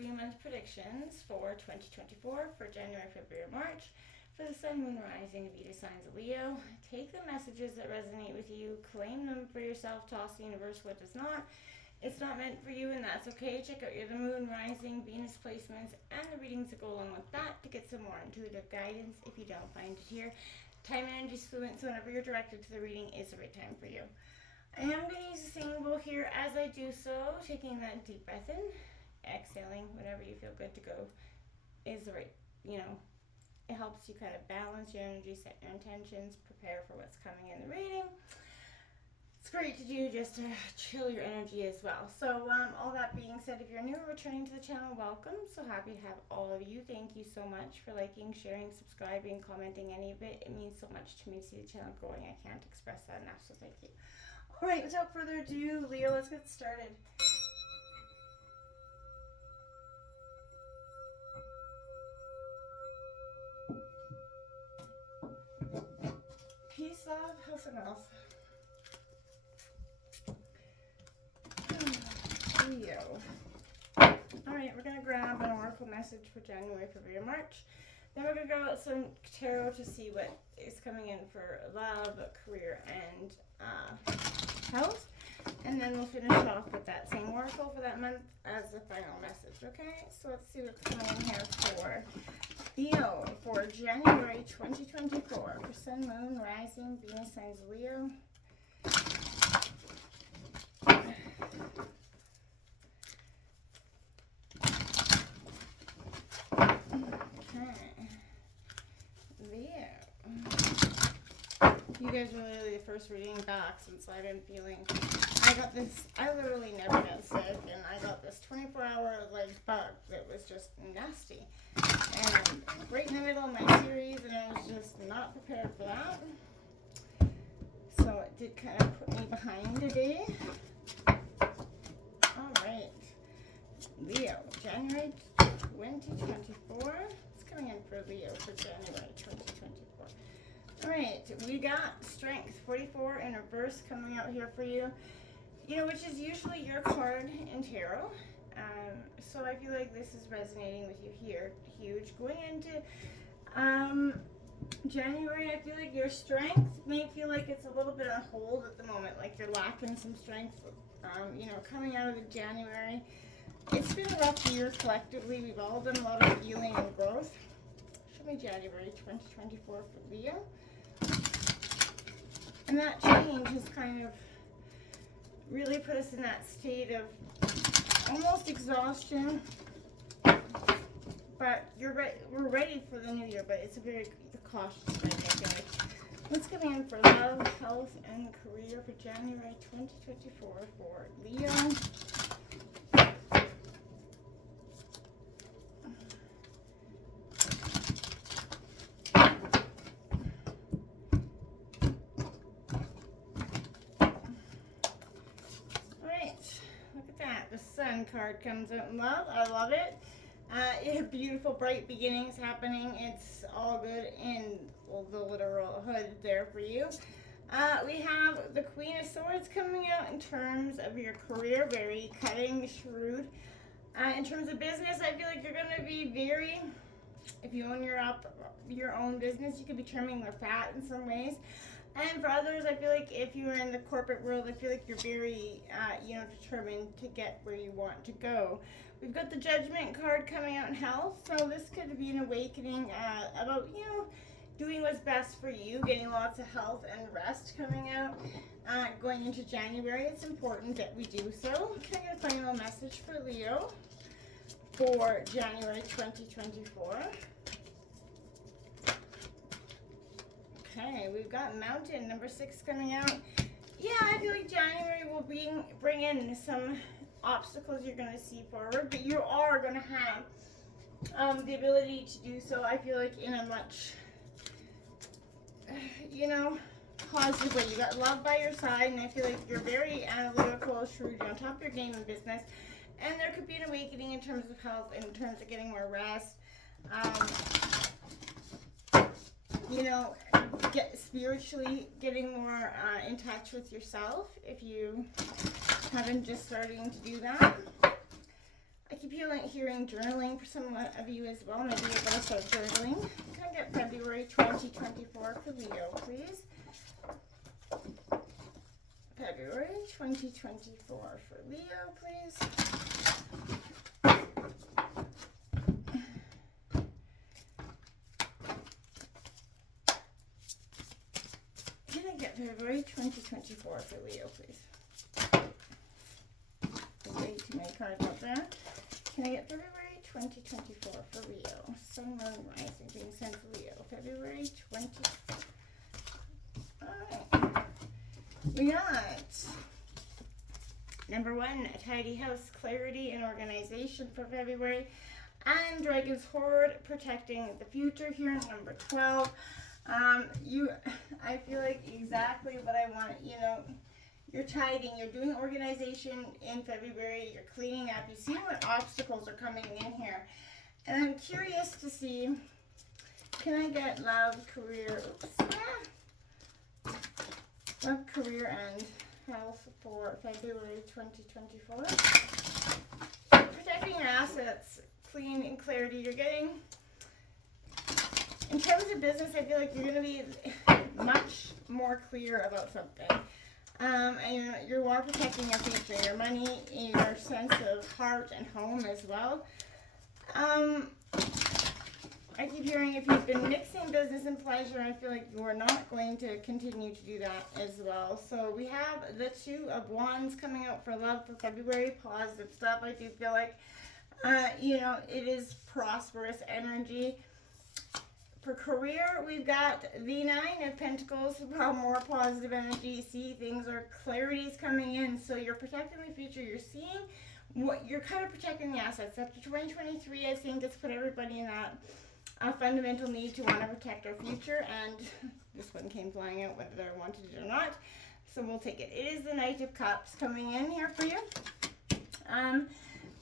3-month predictions for 2024 for January, February, March for the Sun, Moon, Rising, Vedic signs of Leo. Take the messages that resonate with you, claim them for yourself, toss the universe what does not. It's not meant for you, and that's okay. Check out the Moon, Rising, Venus placements, and the readings that go along with that to get some more intuitive guidance if you don't find it here. Time and energy is fluent, so whenever you're directed to the reading is the right time for you. I am going to use the singing bowl here as I do so, taking that deep breath in, exhaling whenever you feel good to go is the right, it helps you kind of balance your energy, set your intentions, prepare for what's coming in the reading. It's great to do just to chill your energy as well. So all that being said, if you're new or returning to the channel, welcome. So happy to have all of you. Thank you so much for liking, sharing, subscribing, commenting, any of it. It means so much to me to see the channel growing. I can't express that enough, so thank you. All right, without further ado, Leo, let's get started. Peace, love, health, and wealth. Leo. Alright, we're going to grab an oracle message for January, February, March. Then we're going to go out some tarot to see what is coming in for love, career, and health. And then we'll finish off with that same oracle for that month as the final message, okay? So let's see what's coming in here for Leo for January 2024 for Sun, Moon, Rising, Venus signs of Leo. You guys were literally the first reading back since I've been feeling. I literally never get sick, and I got this 24-hour bug that was just nasty. And right in the middle of my series, and I was just not prepared for that. So it did kind of put me behind a day. Alright. Leo, January 2024. What's coming in for Leo for January 2024? Alright, we got Strength 44 in reverse coming out here for you. Which is usually your card in tarot. So I feel like this is resonating with you here. Huge. Going into January, I feel like your strength may feel like it's a little bit on hold at the moment. Like you're lacking some strength. Coming out of the January. It's been a rough year collectively. We've all done a lot of healing and growth. Show me January 2024 for Leo. And that change has kind of really put us in that state of almost exhaustion. But we're ready for the new year, but it's a very cautious thing, I feel like. What's coming in for love, health, and career for January 2024 for Leo? Sun card comes out in love. I love it. Beautiful, bright beginnings happening. It's all good in the literal hood there for you. We have the Queen of Swords coming out in terms of your career. Very cutting, shrewd. In terms of business, I feel like you're going to be very, if you own your own business, you could be trimming the fat in some ways. And for others, I feel like if you're in the corporate world, I feel like you're very, determined to get where you want to go. We've got the Judgment card coming out in health. So this could be an awakening about, doing what's best for you, getting lots of health and rest coming out. Going into January, it's important that we do so. Can I get a final message for Leo for January 2024? Okay, we've got Mountain, number 6 coming out. Yeah, I feel like January will bring in some obstacles you're going to see forward, but you are going to have the ability to do so, I feel like, in a much, positive way. You got love by your side, and I feel like you're very analytical, shrewd, you're on top of your game in business, and there could be an awakening in terms of health, in terms of getting more rest. Spiritually getting more in touch with yourself if you haven't just starting to do that. I keep hearing journaling for some of you as well. Maybe you're going to start journaling. Can I get February 2024 for Leo, please? February 2024 for Leo, please. Can I get February 2024 for Leo, please? Way too many cards out there. Can I get February 2024 for Leo? Sun, Moon, Rising, being sent to Leo. February 20. Alright. We got number 1, a tidy house, clarity and organization for February. And Dragon's Horde, protecting the future here. Number 12. I feel like exactly what I want. You know, you're tidying, you're doing organization in February, you're cleaning up, you see what obstacles are coming in here. And I'm curious to see, can I get love, career, love, career, and health for February 2024? Protecting your assets, clean and clarity you're getting. In terms of business, I feel like you're going to be much more clear about something. And you are protecting your future, your money, your sense of heart and home as well. I keep hearing if you've been mixing business and pleasure, I feel like you are not going to continue to do that as well. So we have the 2 of Wands coming out for love for February, positive stuff. I do feel like, it is prosperous energy. For career, we've got the 9 of Pentacles, more positive energy. See, things are, clarity's coming in, so you're protecting the future. You're seeing what, you're kind of protecting the assets. After 2023, I think it's put everybody in that fundamental need to want to protect our future, and this one came flying out whether I wanted it or not, so we'll take it. It is the Knight of Cups coming in here for you.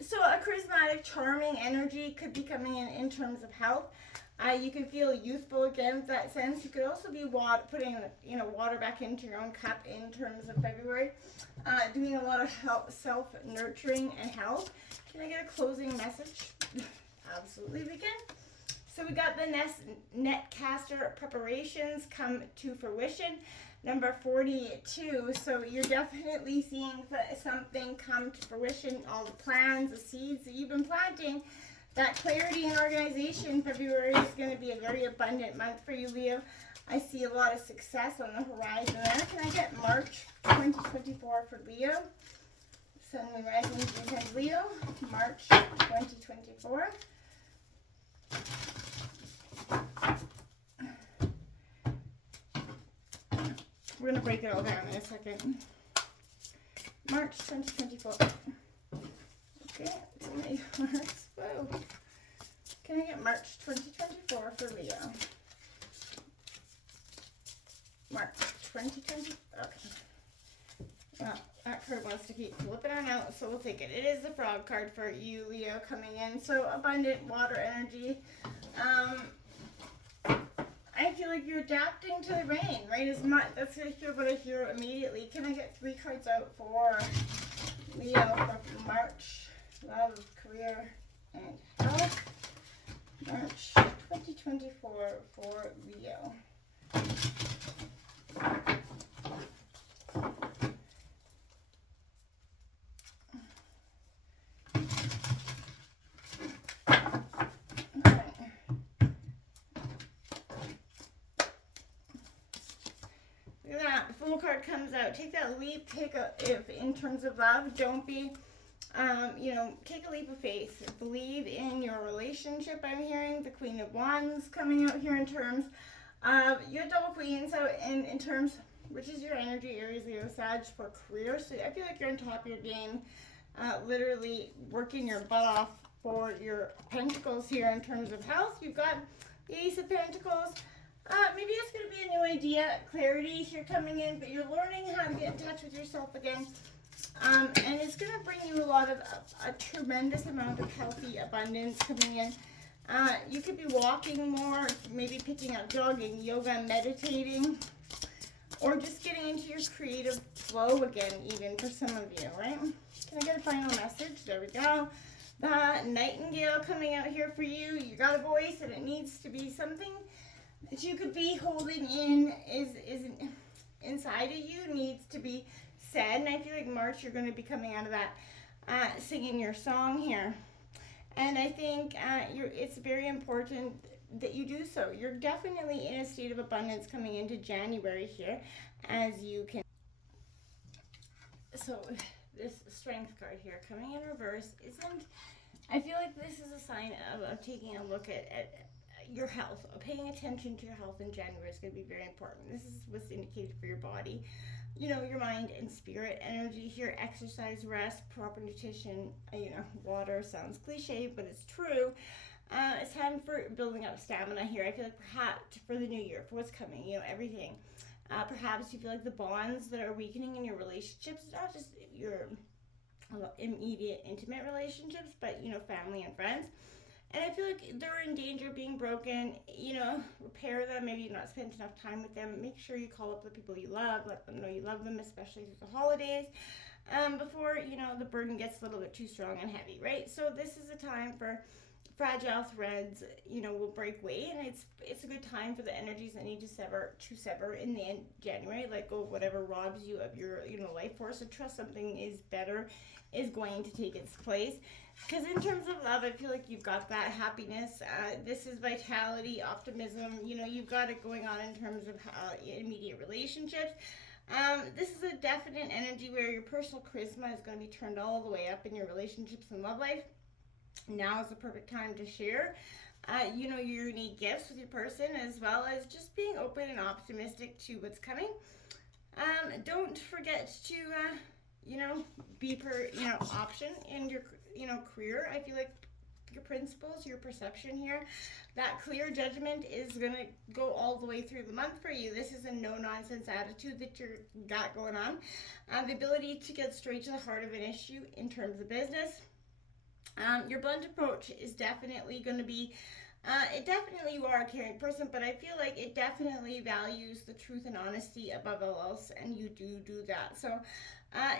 So a charismatic, charming energy could be coming in terms of health. You can feel youthful again in that sense. You could also be putting water back into your own cup in terms of February. Doing a lot of self-nurturing and health. Can I get a closing message? Absolutely, we can. So we got the Netcaster preparations come to fruition. Number 42. So you're definitely seeing something come to fruition. All the plans, the seeds that you've been planting. That clarity and organization, February is going to be a very abundant month for you, Leo. I see a lot of success on the horizon there. Can I get March 2024 for Leo? Sun, Moon, Rising, and Leo. March 2024. We're going to break it all down in a second. March 2024. Okay, tonight March. Whoa. Can I get March 2024 for Leo? March 2020. Okay. Well, that card wants to keep flipping on out, so we'll take it. It is the Frog card for you, Leo, coming in. So abundant water energy. I feel like you're adapting to the rain, right? That's what I hear immediately. Can I get 3 cards out for Leo for March? Love, career, and health. March 2024 for Leo. Fool card comes out. Take that leap. If in terms of love, don't be, take a leap of faith. Believe in your relationship. I'm hearing the Queen of Wands coming out here in terms of your double queen. So in terms, which is your energy, Aries, Leo, Sag for career. So I feel like you're on top of your game, literally working your butt off for your pentacles here in terms of health. You've got the Ace of Pentacles. Maybe it's going to be a new idea, clarity here coming in, but you're learning how to get in touch with yourself again. And it's going to bring you a tremendous amount of healthy abundance coming in. You could be walking more, maybe picking up jogging, yoga, meditating, or just getting into your creative flow again, even for some of you, right? Can I get a final message? There we go. The Nightingale coming out here for you. You got a voice, and it needs to be something that you could be holding in, is inside of you, needs to be said. And I feel like March, you're going to be coming out of that singing your song here. And I think it's very important that you do so. You're definitely in a state of abundance coming into January here, as you can. So this strength card here coming in reverse isn't, I feel like this is a sign of taking a look at your health. Paying attention to your health in January is going to be very important. This is what's indicated for your body, your mind and spirit energy here. Exercise, rest, proper nutrition, water. Sounds cliche, but it's true. It's time for building up stamina here. I feel like perhaps for the new year, for what's coming, everything. Perhaps you feel like the bonds that are weakening in your relationships, not just your immediate, intimate relationships, but, family and friends. And I feel like they're in danger of being broken. Repair them. Maybe you've not spent enough time with them. Make sure you call up the people you love. Let them know you love them, especially through the holidays. Before, the burden gets a little bit too strong and heavy, right? So this is a time for fragile threads, will break away, and it's a good time for the energies that need to sever in the end January. Let go of whatever robs you of your life force, and trust something is better is going to take its place. Because in terms of love, I feel like you've got that happiness. This is vitality, optimism. You've got it going on in terms of immediate relationships. This is a definite energy where your personal charisma is going to be turned all the way up in your relationships and love life. Now is the perfect time to share, your unique gifts with your person, as well as just being open and optimistic to what's coming. Don't forget to, be option in your, career. I feel like your principles, your perception here, that clear judgment is going to go all the way through the month for you. This is a no-nonsense attitude that you've got going on. The ability to get straight to the heart of an issue in terms of business. Your blunt approach is definitely going to be, you are a caring person, but I feel like it definitely values the truth and honesty above all else, and you do that. So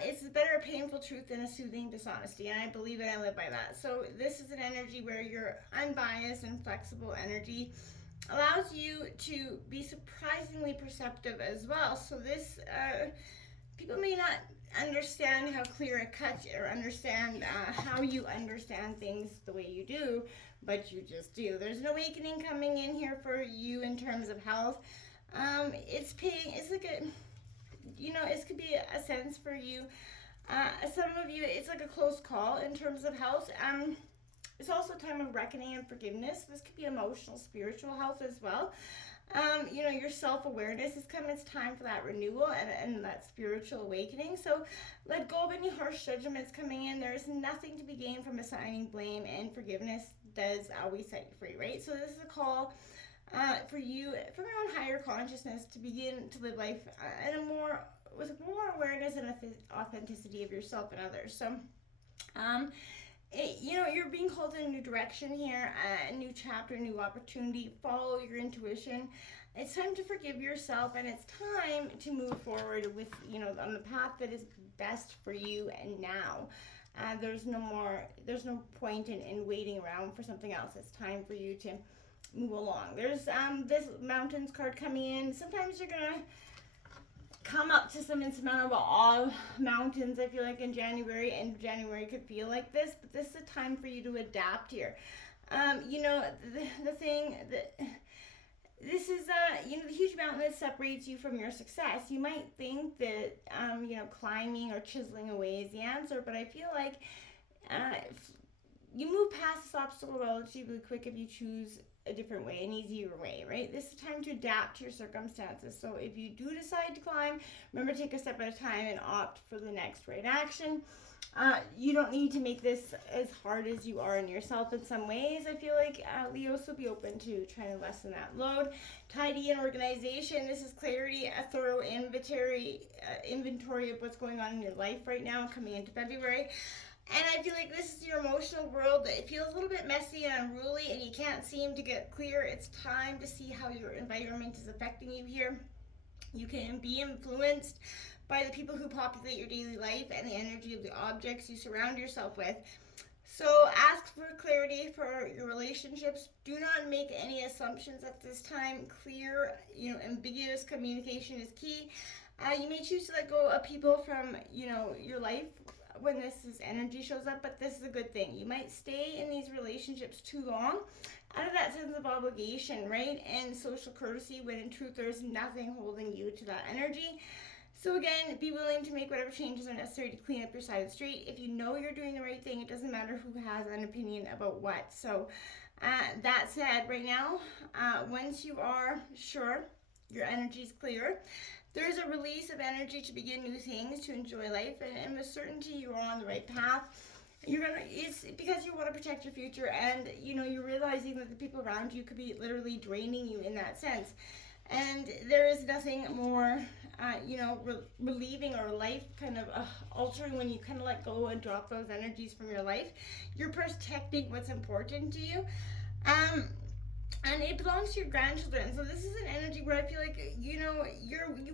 it's better a painful truth than a soothing dishonesty, and I believe it, I live by that. So this is an energy where your unbiased and flexible energy allows you to be surprisingly perceptive as well. So this, people may not understand how clear it cuts or understand how you understand things the way you do, but you just do. There's an awakening coming in here for you in terms of health. It's like it could be a sense for you. Some of you, it's like a close call in terms of health. It's also a time of reckoning and forgiveness. This could be emotional, spiritual health as well. Your self-awareness is coming. It's time for that renewal and that spiritual awakening. So let go of any harsh judgments coming in. There is nothing to be gained from assigning blame, and forgiveness does always set you free, right? So this is a call for you, from your own higher consciousness, to begin to live life with more awareness and authenticity of yourself and others. So you're being called in a new direction here, a new chapter, new opportunity. Follow your intuition. It's time to forgive yourself, and it's time to move forward with, on the path that is best for you and now. There's no point in waiting around for something else. It's time for you to move along. There's this mountains card coming in. Sometimes you're going to come up to some insurmountable mountains, I feel like, in January, and January could feel like this, but this is a time for you to adapt here. The thing that this is the huge mountain that separates you from your success. You might think that climbing or chiseling away is the answer, but I feel like you move past this obstacle relatively quick if you choose a different way, an easier way, right? This is time to adapt to your circumstances. So if you do decide to climb, remember, take a step at a time and opt for the next right action. You don't need to make this as hard as you are on yourself in some ways. I feel like Leos will be open to trying to lessen that load. Tidy and organization. This is clarity, a thorough inventory of what's going on in your life right now coming into February. And I feel like this is your emotional world. It feels a little bit messy and unruly, and you can't seem to get clear. It's time to see how your environment is affecting you here. You can be influenced by the people who populate your daily life and the energy of the objects you surround yourself with. So ask for clarity for your relationships. Do not make any assumptions at this time. Clear, ambiguous communication is key. You may choose to let go of people from, your life when energy shows up, but this is a good thing. You might stay in these relationships too long out of that sense of obligation, right? And social courtesy, when in truth there's nothing holding you to that energy. So again, be willing to make whatever changes are necessary to clean up your side of the street. If you know you're doing the right thing, it doesn't matter who has an opinion about what. So that said, right now, once you are sure your energy is clear, there's a release of energy to begin new things, to enjoy life, and with certainty you are on the right path. It's because you want to protect your future, and you're realizing that the people around you could be literally draining you in that sense. And there is nothing more relieving or life kind of altering when you kind of let go and drop those energies from your life. You're protecting what's important to you. And it belongs to your grandchildren. So this is an energy where I feel like you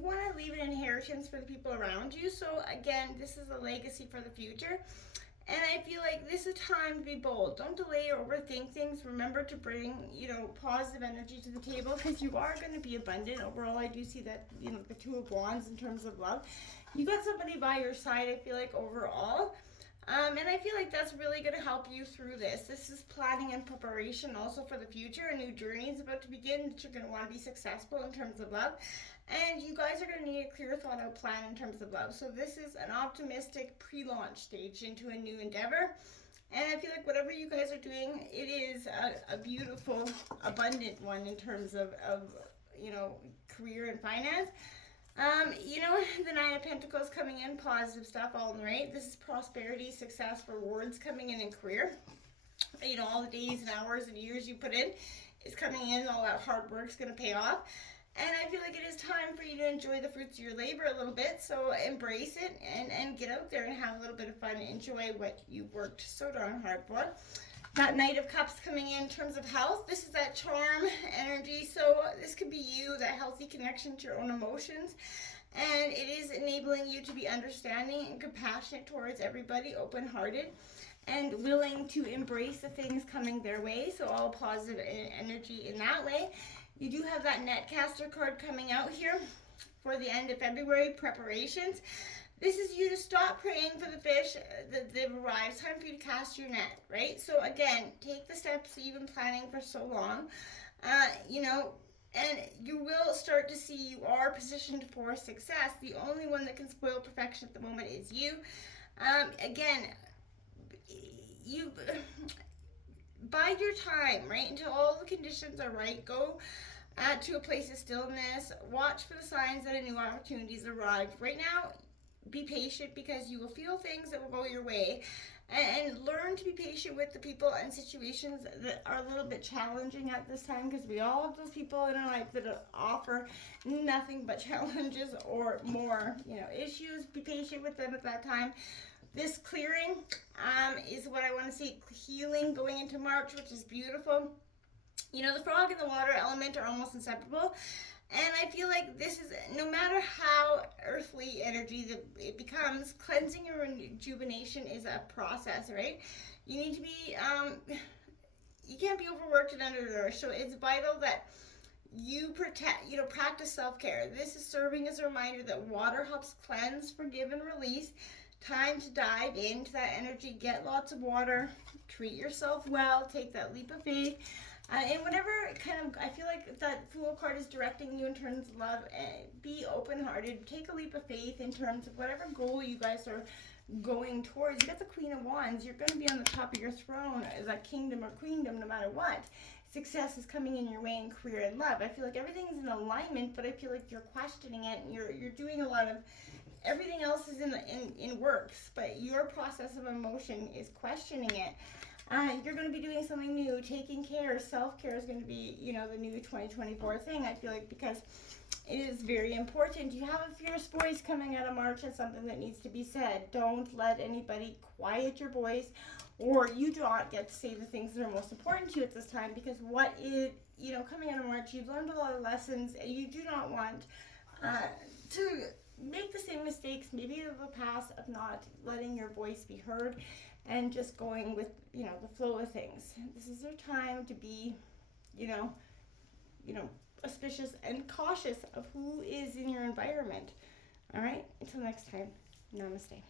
want to leave an inheritance for the people around you. So again, this is a legacy for the future. And I feel like this is time to be bold. Don't delay or overthink things. Remember to bring, positive energy to the table, because you are going to be abundant. Overall, I do see that, the Two of Wands in terms of love. You got somebody by your side, I feel like, overall. And I feel like that's really going to help you through this. This is planning and preparation also for the future. A new journey is about to begin that you're going to want to be successful in terms of love. And you guys are going to need a clear thought out plan in terms of love. So this is an optimistic pre-launch stage into a new endeavor. And I feel like whatever you guys are doing, it is a beautiful, abundant one in terms of career and finance. The Nine of Pentacles coming in, positive stuff, all in the right. This is prosperity, success, rewards coming in career. All the days and hours and years you put in is coming in. All that hard work's going to pay off. And I feel like it is time for you to enjoy the fruits of your labor a little bit. So embrace it and get out there and have a little bit of fun. Enjoy what you worked so darn hard for. That Knight of Cups coming in terms of health. This is that charm energy. So this could be you, that healthy connection to your own emotions. And it is enabling you to be understanding and compassionate towards everybody, open-hearted, and willing to embrace the things coming their way. So all positive energy in that way. You do have that Netcaster card coming out here for the end of February preparations. This is you to stop praying for the fish that they've arrived. It's time for you to cast your net, right? So again, take the steps that you've been planning for so long, and you will start to see you are positioned for success. The only one that can spoil perfection at the moment is you. Again, you bide your time, right, until all the conditions are right. Go to a place of stillness. Watch for the signs that a new opportunity has arrived. Right now, be patient, because you will feel things that will go your way. And learn to be patient with the people and situations that are a little bit challenging at this time, because we all have those people in our life that offer nothing but challenges or more, issues. Be patient with them at that time. This clearing is what I want to see. Healing going into March, which is beautiful. The frog and the water element are almost inseparable. And I feel like this is, no matter how earthly energy it becomes, cleansing and rejuvenation is a process, right? You need to be, you can't be overworked and undernourished. So it's vital that you practice self-care. This is serving as a reminder that water helps cleanse, forgive, and release. Time to dive into that energy. Get lots of water. Treat yourself well. Take that leap of faith. And whatever I feel like that Fool card is directing you in terms of love, be open-hearted. Take a leap of faith in terms of whatever goal you guys are going towards. You got the Queen of Wands. You're going to be on the top of your throne as a kingdom or queendom no matter what. Success is coming in your way in career and love. I feel like everything's in alignment, but I feel like you're questioning it, and you're doing a lot of, everything else is in works, but your process of emotion is questioning it. You're going to be doing something new, taking care. Self-care is going to be, the new 2024 thing, I feel like, because it is very important. You have a fierce voice coming out of March. It's something that needs to be said. Don't let anybody quiet your voice, or you do not get to say the things that are most important to you at this time, because coming out of March, you've learned a lot of lessons, and you do not want to make the same mistakes maybe of the past of not letting your voice be heard. and just going with, the flow of things. This is your time to be, you know, auspicious and cautious of who is in your environment. All right, until next time, namaste.